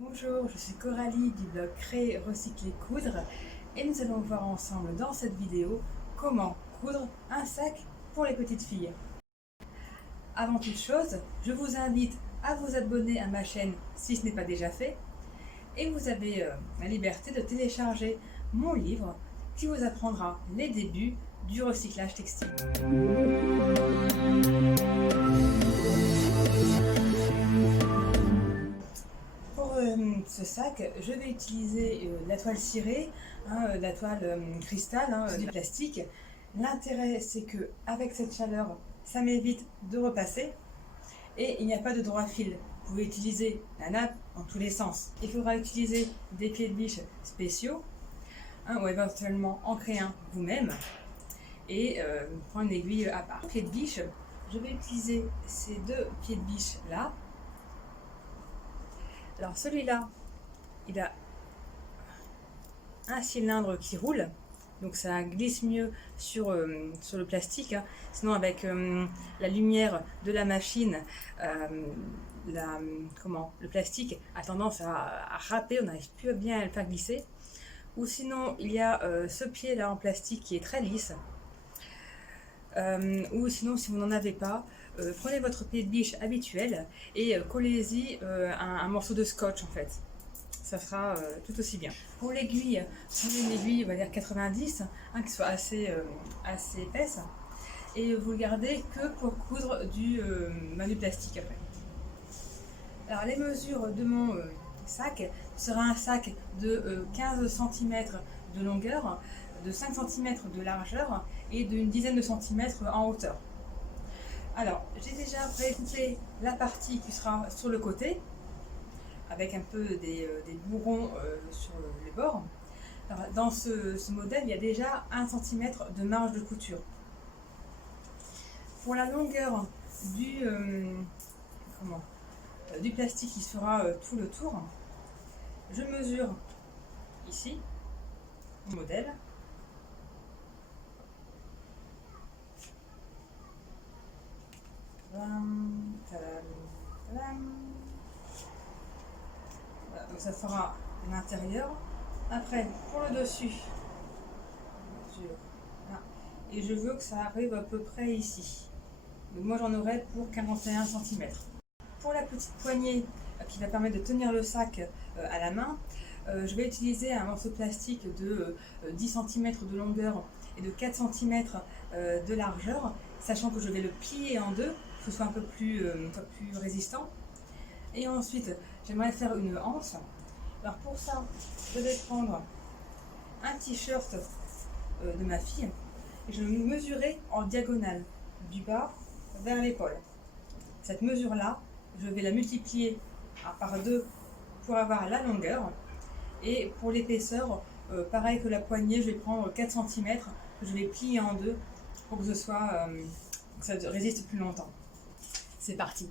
Bonjour, je suis Coralie du blog Créer, Recycler, Coudre et nous allons voir ensemble dans cette vidéo comment coudre un sac pour les petites filles. Avant toute chose, je vous invite à vous abonner à ma chaîne si ce n'est pas déjà fait et vous avez la liberté de télécharger mon livre qui vous apprendra les débuts du recyclage textile. Ce sac, je vais utiliser la toile cirée, la toile cristal, du plastique. L'intérêt, c'est que avec cette chaleur, ça m'évite de repasser et il n'y a pas de droit fil. Vous pouvez utiliser la nappe dans tous les sens. Il faudra utiliser des pieds de biche spéciaux ou éventuellement en créer un vous-même et prendre une aiguille à part. Pieds de biche, je vais utiliser ces deux pieds de biche là. Alors celui-là, il a un cylindre qui roule, donc ça glisse mieux sur le plastique. Sinon avec la lumière de la machine, le plastique a tendance à râper, on n'arrive plus bien à le faire glisser. Ou sinon il y a ce pied là en plastique qui est très lisse. Ou sinon si vous n'en avez pas, prenez votre pied de biche habituel et collez-y un morceau de scotch en fait. Ça sera tout aussi bien. Pour l'aiguille, prenez une aiguille, on va dire 90, qui soit assez épaisse. Et vous le gardez que pour coudre du plastique après. Alors les mesures de mon sac sera un sac de 15 cm de longueur, de 5 cm de largeur et d'une dizaine de centimètres en hauteur. Alors, j'ai déjà précoupé la partie qui sera sur le côté, avec un peu des bourrons sur les bords. Alors, dans ce modèle, il y a déjà 1 cm de marge de couture. Pour la longueur du plastique qui fera tout le tour, je mesure ici le modèle. Voilà, donc ça fera l'intérieur. Après, pour le dessus, et je veux que ça arrive à peu près ici. Donc moi j'en aurai pour 41 cm. Pour la petite poignée qui va permettre de tenir le sac à la main, je vais utiliser un morceau de plastique de 10 cm de longueur et de 4 cm de largeur, sachant que je vais le plier en deux, que ce soit un peu plus résistant. Et ensuite, j'aimerais faire une anse. Alors pour ça, je vais prendre un t-shirt de ma fille et je vais le mesurer en diagonale, du bas vers l'épaule. Cette mesure-là, je vais la multiplier par 2 pour avoir la longueur. Et pour l'épaisseur, pareil que la poignée, je vais prendre 4 cm, je vais plier en deux pour que que ça résiste plus longtemps. C'est parti!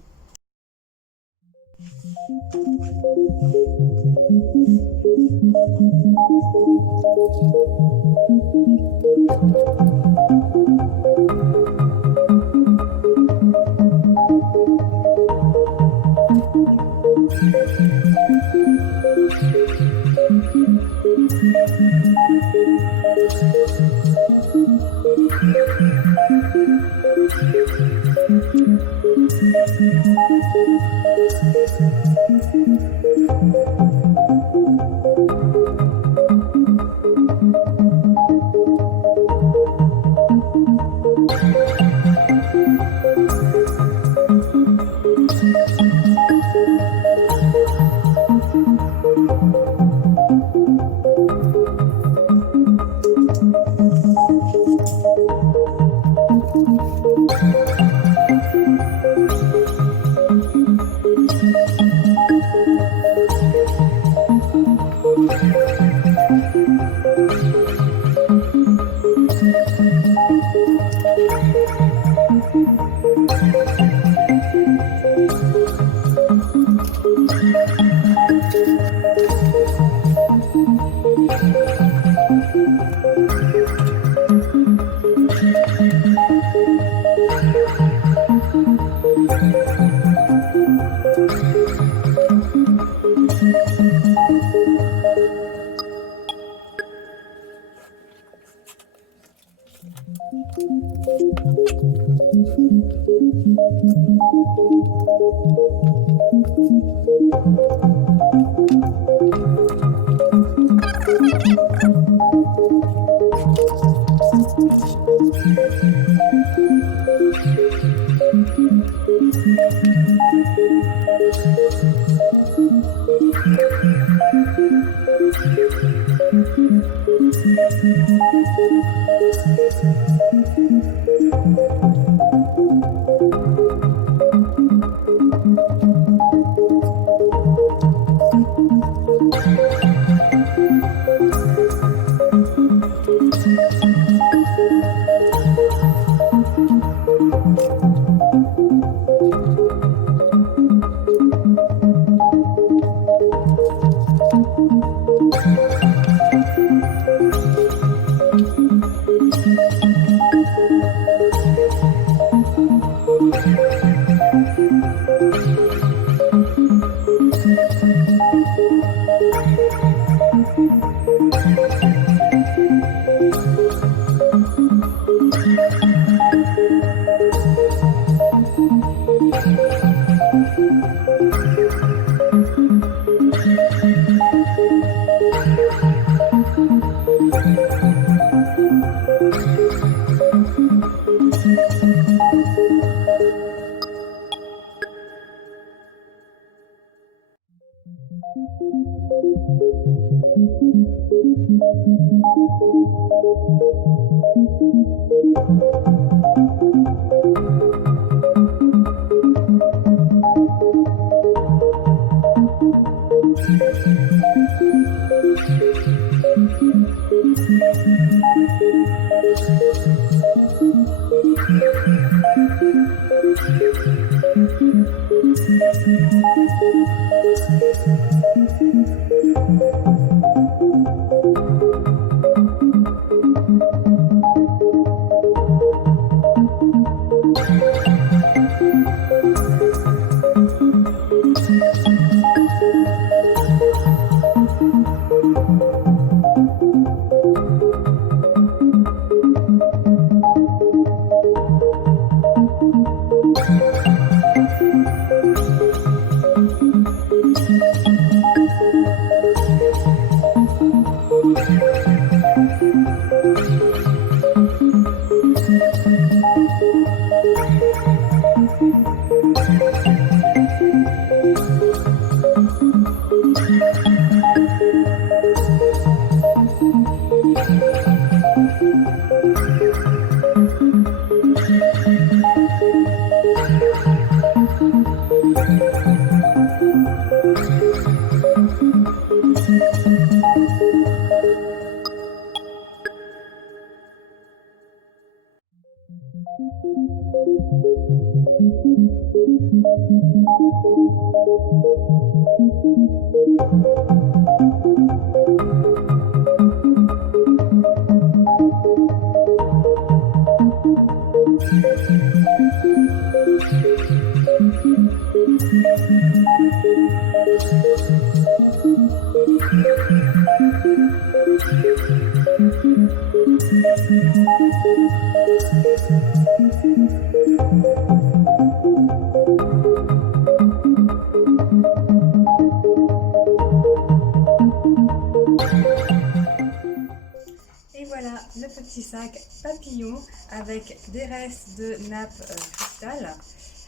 Et voilà le petit sac papillon avec des restes de nappe cristal.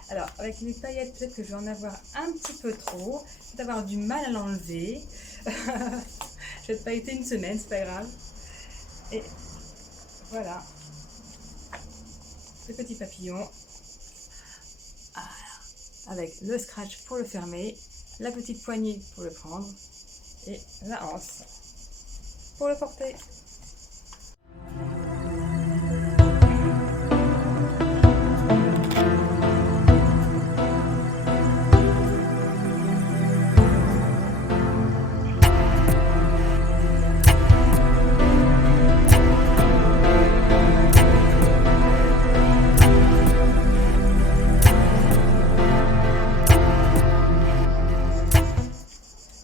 Alors avec les paillettes, peut-être que je vais en avoir un petit peu trop, je vais avoir du mal à l'enlever. Je vais te pailleter une semaine, c'est pas grave. Et voilà le petit papillon. Voilà. Avec le scratch pour le fermer, la petite poignée pour le prendre et la anse pour le porter.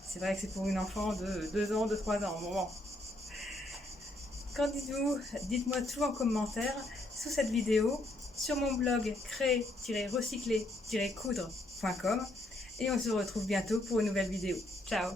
C'est vrai que c'est pour une enfant de 2 ans, de 3 ans. Bon. Qu'en dites-vous? Dites-moi tout en commentaire sous cette vidéo sur mon blog créer-recycler-coudre.com et on se retrouve bientôt pour une nouvelle vidéo. Ciao!